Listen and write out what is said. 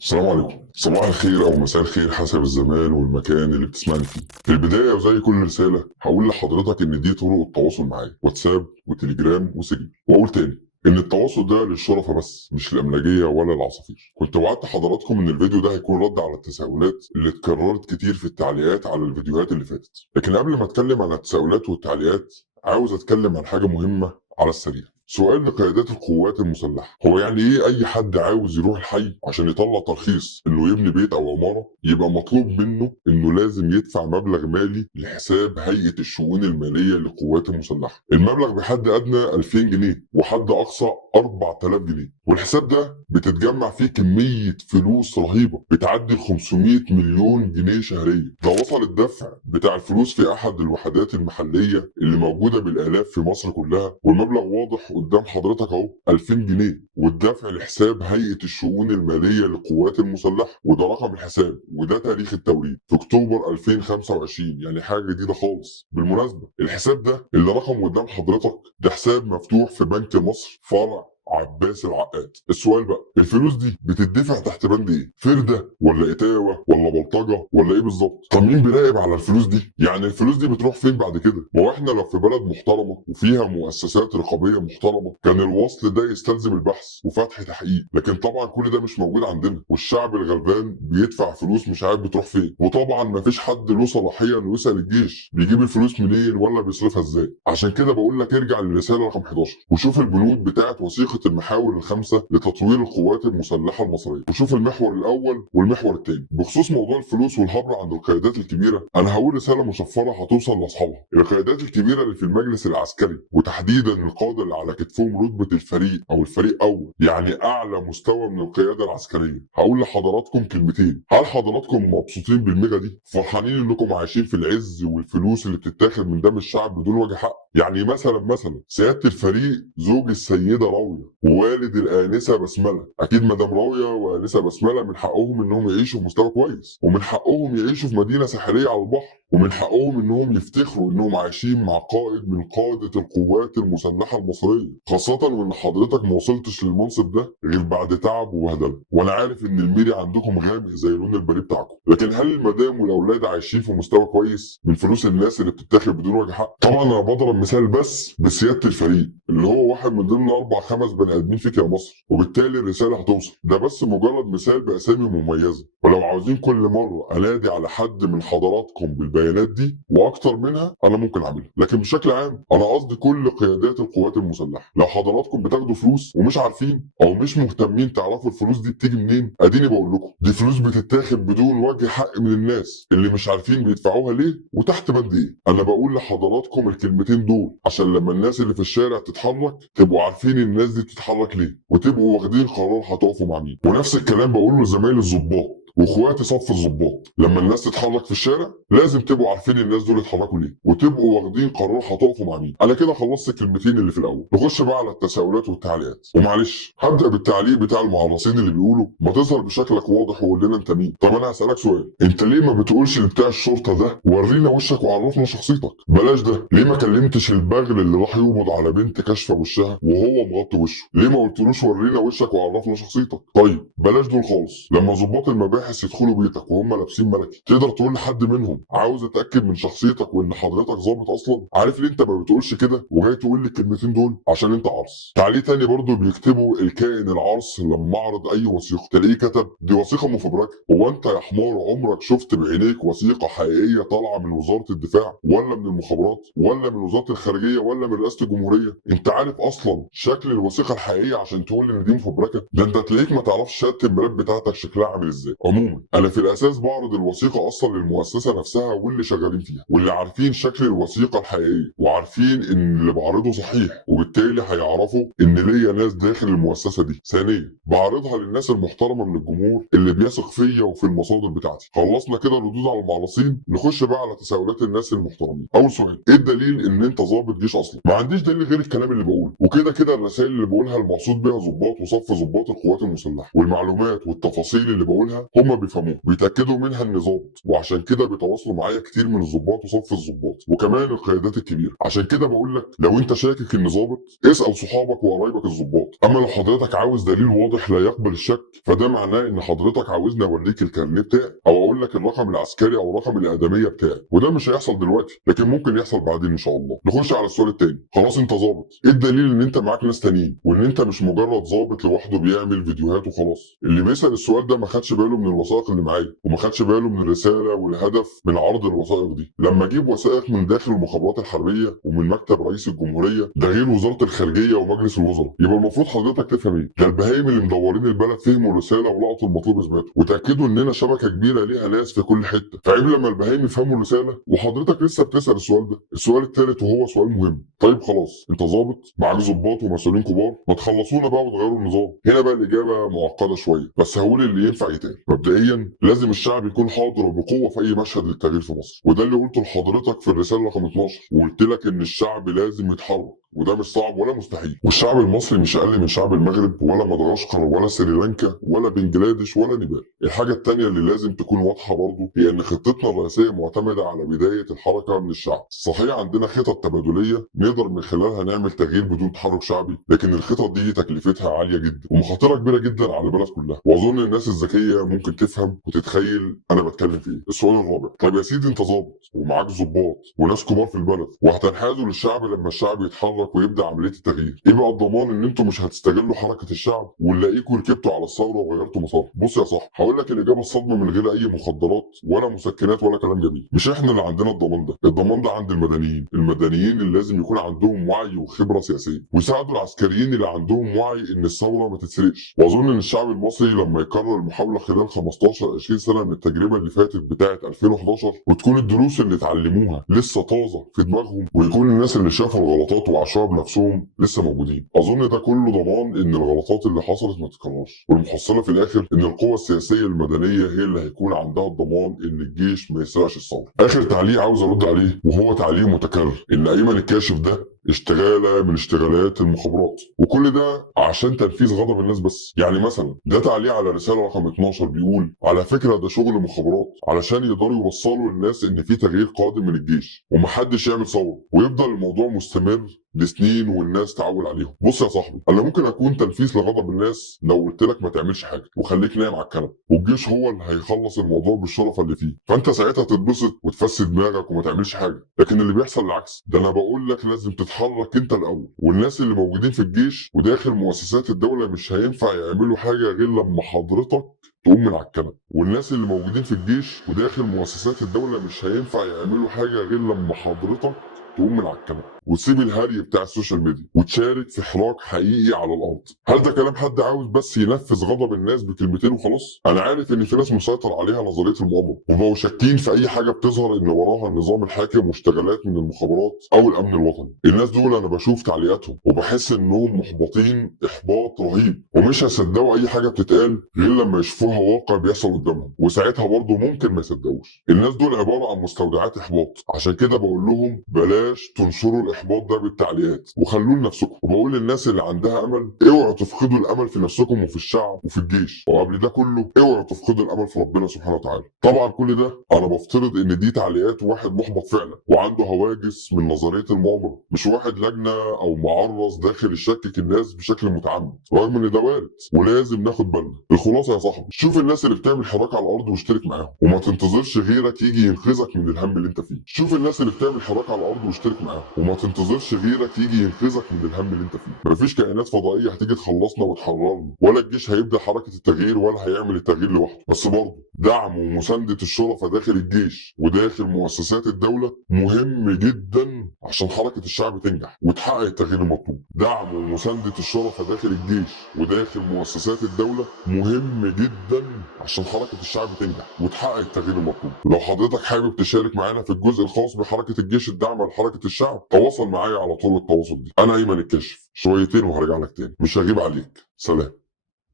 السلام عليكم، صباح الخير أو مساء الخير حسب الزمان والمكان اللي بتسمعني فيه. في البداية وزي كل رسالة هقول لحضرتك إن دي طرق التواصل معايا، واتساب وتليجرام وسيجنال، وأقول تاني إن التواصل ده للشرفاء بس مش الأملاجية ولا العصافير. كنت وعدت حضراتكم إن الفيديو ده هيكون رد على التساؤلات اللي اتكررت كتير في التعليقات على الفيديوهات اللي فاتت، لكن قبل ما أتكلم عن التساؤلات والتعليقات عاوز أتكلم عن حاجة مهمة على السريع. سؤال لقيادات القوات المسلحة، هو يعني ايه اي حد عاوز يروح الحي عشان يطلع ترخيص انه يبني بيت او عمارة يبقى مطلوب منه انه لازم يدفع مبلغ مالي لحساب هيئة الشؤون المالية للقوات المسلحة؟ المبلغ بحد ادنى 2000 جنيه وحد اقصى 4000 جنيه، والحساب ده بتتجمع فيه كمية فلوس رهيبة بتعدي 500 مليون جنيه شهريا. ده وصل الدفع بتاع الفلوس في احد الوحدات المحلية اللي موجودة بالالاف في مصر كلها، والمبلغ واضح قدام حضرتك اهو 2000 جنيه، والدفع لحساب هيئة الشؤون المالية للقوات المسلحة، وده رقم الحساب وده تاريخ التوريد في اكتوبر 2025، يعني حاجة جديدة خالص. بالمناسبة الحساب ده اللي رقم قدام حضرتك ده حساب مفتوح في بنك مصر فرع عباس العقاد. السؤال بقى، الفلوس دي بتدفع تحت بند ايه؟ فردة ولا اتاوه ولا بلطجه ولا ايه بالظبط؟ طب مين بيراقب على الفلوس دي؟ يعني الفلوس دي بتروح فين بعد كده؟ ما هو احنا لو في بلد محترمه وفيها مؤسسات رقابيه محترمه كان الوصل ده يستلزم البحث وفتح تحقيق، لكن طبعا كل ده مش موجود عندنا، والشعب الغلبان بيدفع فلوس مش عارف بتروح فين، وطبعا مفيش حد له صلاحيه انه يسال الجيش بيجيب الفلوس منين ولا بيصرفها ازاي. عشان كده بقول لك ارجع للرساله رقم 11 وشوف البنود بتاعت وثيقه المحاور الخمسه لتطوير القوات المسلحه المصريه، وشوف المحور الاول والمحور الثاني. بخصوص موضوع الفلوس والهبره عند القيادات الكبيره، انا هقول رساله مشفره هتوصل لاصحابها. القيادات الكبيره اللي في المجلس العسكري وتحديدا القاده اللي على كتفهم رتبه الفريق او الفريق اول، يعني اعلى مستوى من القياده العسكريه، هقول لحضراتكم كلمتين. هل حضراتكم مبسوطين بالميجا دي؟ فرحانين انكم عايشين في العز والفلوس اللي بتتاخد من دم الشعب بدون وجه حق؟ يعني مثلا سياده الفريق زوج السيده راويه ووالد الانسه بسمله، اكيد مدام راويه وانسه بسمله من حقهم انهم يعيشوا في مستوى كويس، ومن حقهم يعيشوا في مدينه ساحليه على البحر، ومن حقهم انهم يفتخروا انهم عايشين مع قائد من قاده القوات المسلحه المصريه، خاصه وان حضرتك ما وصلتش للمنصب ده غير بعد تعب وبهدله. وانا عارف ان الميري عندكم غامق زي لون البريد بتاعكم، لكن هل المدام والاولاد عايشين في مستوى كويس من فلوس الناس اللي بتتاخد بدون وجه حق؟ طبعا انا بضرب مثال بس بسياده الفريق اللي هو واحد من ضمن اربع خمس بني ادمين فيك يا مصر، وبالتالي الرساله هتوصل. ده بس مجرد مثال باسامي مميزه، ولو عاوزين كل مره انادي على حد من حضراتكم بالبيانات دي واكتر منها انا ممكن اعملها، لكن بشكل عام انا قصدي كل قيادات القوات المسلحه. لو حضراتكم بتاخدوا فلوس ومش عارفين او مش مهتمين تعرفوا الفلوس دي بتيجي منين، اديني بقول لكم دي فلوس بتتاخد بدون وجه حق من الناس اللي مش عارفين بيدفعوها ليه وتحت بند ايه. انا بقول لحضراتكم الكلمتين دول عشان لما الناس اللي في الشارع تتحرك تبقوا عارفين الناس دي بتتحرك ليه، وتبقوا واخدين قرار هتقفوا مع مين. ونفس الكلام بقوله لزمايل الضباط واخواتي صف الضباط، لما الناس تتحرك في الشارع لازم تبقوا عارفين الناس دول اتحركوا ليه وتبقوا واخدين قرار هتقفوا مع مين. انا كده خلصت الكلمتين اللي في الاول، نخش بقى على التساؤلات والتعليقات. ومعلش هبدا بالتعليق بتاع المعرصين اللي بيقولوا ما تظهر بشكلك واضح وقول لنا انت مين. طب انا هسالك سؤال، انت ليه ما بتقولش لبتاع الشرطه ده ورينا وشك وعرفنا شخصيتك؟ بلاش ده، ليه ما كلمتش البغل اللي راح يقبض على بنت كاشفه وشها وهو مغطي وشه؟ ليه ما قلتلوش ورينا وشك وعرفنا شخصيتك؟ طيب بلاش دول خالص، لما ضباط المباحث يدخلوا بيتك وهم لابسين ملكي تقدر تقول لحد منهم عاوز اتاكد من شخصيتك وان حضرتك ظابط اصلا؟ عارف ليه انت ما بتقولش كده وجاي تقول لي الكلمتين دول؟ عشان انت عرس. تعليق تاني برضو بيكتبوا الكائن العرس لما اعرض اي وثيقه تلاقيه كتب دي وثيقه مفبركه. هو انت يا حمار عمرك شفت بعينيك وثيقه حقيقيه طالعه من وزاره الدفاع ولا من المخابرات ولا من وزاره الخارجيه ولا من رئاسه الجمهوريه؟ انت عارف اصلا شكل الوثيقه الحقيقيه عشان تقول لي ان دي مفبركه؟ ده انت تلاقيك ما تعرفش شهاده الميلاد بتاعتك شكلها عامل ازاي. عموما انا في الاساس بعرض الوثيقه اصلا للمؤسسه نفسها واللي شغالين فيها واللي عارفين شكل الوثيقه الحقيقيه وعارفين ان اللي بعرضه صحيح، وبالتالي هيعرفوا ان ليا ناس داخل المؤسسه دي. ثانيا بعرضها للناس المحترمه من الجمهور اللي بيثق فيا وفي المصادر بتاعتي. خلصنا كده ردود على المعرصين، نخش بقى على تساؤلات الناس المحترمين. اول سؤال، ايه الدليل ان انت ضابط جيش اصلا؟ ما عنديش دليل غير الكلام اللي بقوله، وكده كده الرسائل اللي بقولها المقصود بيها ضباط وصف ضباط القوات المسلحه، والمعلومات والتفاصيل اللي بقولها هم بيفهموها بيتاكدوا منها اني ظابط، وعشان كده بيتواصلوا معايا كتير من الظباط وصف الظباط وكمان القيادات الكبيره. عشان كده بقول لك لو انت شاكك اني ظابط اسال صحابك وقرايبك الظباط. اما لو حضرتك عاوز دليل واضح لا يقبل الشك فده معناه ان حضرتك عاوزني اوريك الكارنيه بتاعي او اقول لك الرقم العسكري او الرقم الادميه بتاعي، وده مش هيحصل دلوقتي لكن ممكن يحصل بعدين ان شاء الله. نخش على السؤال الثاني. خلاص انت ظابط، ايه الدليل ان انت معاك ناس تانيين وان انت مش مجرد ظابط لوحده بيعمل فيديوهات وخلاص؟ اللي بيسال السؤال ده ما خدش باله من الوثائق اللي معايا وما خدش باله من الرساله والهدف من عرض الوثائق دي. لما اجيب وثائق من داخل المخابرات الحربيه ومن مكتب رئيس الجمهوريه ده غير وزاره الخارجيه ومجلس الوزراء، يبقى المفروض حضرتك تفهم ايه؟ ده البهايم اللي مدورين البلد فهموا الرساله ولقطوا المطلوب اثباته وتاكدوا اننا شبكه كبيره ليها ناس في كل حته، فعيب لما البهايم يفهموا الرساله وحضرتك لسه بتسال السؤال ده. السؤال الثالث وهو سؤال مهم. طيب خلاص انت ظابط معاك ضباط ومسؤولين كبار، ما تخلصونا بقى وتغيروا النظام. هنا بقى الاجابه معقده شويه بس هقول اللي ينفع يتقال. مبدئيا لازم الشعب يكون حاضر وبقوه في اي مشهد للتغيير في مصر، وده اللي قلته لحضرتك في الرساله رقم 12 وقلت لك ان الشعب لازم يتحرك وده مش صعب ولا مستحيل. والشعب المصري مش اقل من شعب المغرب ولا مدغشقر ولا سريلانكا ولا بنجلاديش ولا نيبال. الحاجه الثانيه اللي لازم تكون واضحه برضه هي ان خطتنا الرئيسيه معتمده على بدايه الحركه من الشعب. صحيح عندنا خطط تبادليه نقدر من خلالها نعمل تغيير بدون تحرك شعبي، لكن الخطط دي تكلفتها عاليه جدا ومخاطرها كبيره جدا على البلد كلها، واظن الناس الذكيه ممكن تفهم وتتخيل انا بتكلم في ايه. السؤال الرابع. طيب يا سيدي انت ظابط ومعاك ظباط وناس كبار في البلد وهتنحازوا للشعب لما الشعب يتحرك ويبدا عمليه التغيير، ايه بقى الضمان ان انتم مش هتستغلوا حركه الشعب ونلاقيكم ركبتوا على الثوره وغيرتوا مسارها؟ بص يا صاحبي هقول لك الاجابه الصدمه من غير اي مخدرات ولا مسكنات ولا كلام جميل. مش احنا اللي عندنا الضمان ده، الضمان ده عند المدنيين اللي لازم يكون عندهم وعي وخبره سياسيه ويساعدوا العسكريين اللي عندهم وعي ان الثوره ما تتسرقش. واظن ان الشعب المصري لما يكرر المحاوله خلال 15 20 سنه من التجربه اللي فاتت بتاعه 2011 وتكون الدروس اللي اتعلموها لسه طازه في دماغهم ويكون الناس اللي شافوا الغلطات وعاشوها بنفسهم لسه موجودين، اظن ده كله ضمان ان الغلطات اللي حصلت ما تتكررش. والمحصله في الاخر ان القوى السياسيه المدنيه هي اللي هيكون عندها الضمان ان الجيش ما يسرقش الثوره. اخر تعليق عاوز ارد عليه وهو تعليق متكرر ان ايمن الكاشف ده اشتغاله من اشتغالات المخابرات وكل ده عشان تنفيذ غضب الناس بس. يعني مثلا ده تعليق على رساله رقم 12 بيقول على فكره ده شغل مخابرات علشان يقدروا يوصلوا للناس ان في تغيير قادم من الجيش ومحدش يعمل ثوره ويفضل الموضوع مستمر لسنين والناس تعول عليهم. بص يا صاحبي انا ممكن اكون تنفيذ لغضب الناس لو قلت لك ما تعملش حاجه وخليك نايم على الكنبه والجيش هو اللي هيخلص الموضوع بالشرف اللي فيه، فانت ساعتها تتبسط وتفسد دماغك وما تعملش حاجه. لكن اللي بيحصل العكس، ده انا بقول لك لازم تتحرك انت الاول، والناس اللي موجودين في الجيش وداخل مؤسسات الدوله مش هينفع يعملوا حاجه غير لما حضرتك تقوم من على الكنبه، والناس اللي موجودين في الجيش وداخل مؤسسات الدوله مش هينفع يعملوا حاجه غير لما حضرتك تقوم من على الكنبه وتسيب الهري بتاع السوشيال ميديا وتشارك في حراك حقيقي على الارض. هل ده كلام حد عاوز بس ينفذ غضب الناس بكلمتين وخلاص؟ انا عارف ان في ناس مسيطر عليها نظريه المؤامره وبقوا شاكين في اي حاجه بتظهر ان وراها النظام الحاكم واشتغالات من المخابرات او الامن الوطني. الناس دول انا بشوف تعليقاتهم وبحس انهم محبطين احباط رهيب ومش هيصدقوا اي حاجه بتتقال غير لما يشوفوها واقع بيحصل قدامهم، وساعتها برضه ممكن ما يصدقوش. الناس دول عباره عن مستودعات احباط، عشان كده بقول لهم بلاش تنشروا الاحباط ده بالتعليقات وخلوه لنفسكم. وبقول للناس اللي عندها امل اوعوا تفقدوا الامل في نفسكم وفي الشعب وفي الجيش، وقبل ده كله اوعوا تفقدوا الامل في ربنا سبحانه وتعالى. طبعا كل ده انا بفترض ان دي تعليقات واحد محبط فعلا وعنده هواجس من نظريه المؤامره، مش واحد لجنه او معرض داخل يشكك الناس بشكل متعمد، رغم ان ده وارد ولازم ناخد بالنا. الخلاصه يا صاحبي شوف الناس اللي بتعمل حراك على الارض واشترك معاهم وما تنتظرش غيرك يجي ينقذك من الهم اللي انت فيه. شوف الناس اللي بتعمل حراك على الارض واشترك معاهم وما تنتظرش غيرك يجي ينقذك من الهم اللي انت فيه. مفيش كائنات فضائيه هتيجي تخلصنا وتحررنا، ولا الجيش هيبدا حركه التغيير ولا هيعمل التغيير لوحده. بس برضه دعم ومسانده الشرفاء داخل الجيش وداخل مؤسسات الدوله مهم جدا عشان حركه الشعب تنجح وتحقق التغيير المطلوب. دعم ومسانده الشرفاء داخل الجيش وداخل مؤسسات الدوله مهم جدا عشان حركه الشعب تنجح وتحقق التغيير المطلوب. لو حضرتك حابب تشارك معانا في الجزء الخاص بحركه الجيش الداعمه لحركه الشعب تواصل معايا على طول التواصل دي. انا ايمن الكاشف، شويتين وهرجع لك تاني، مش هغيب عليك. سلام.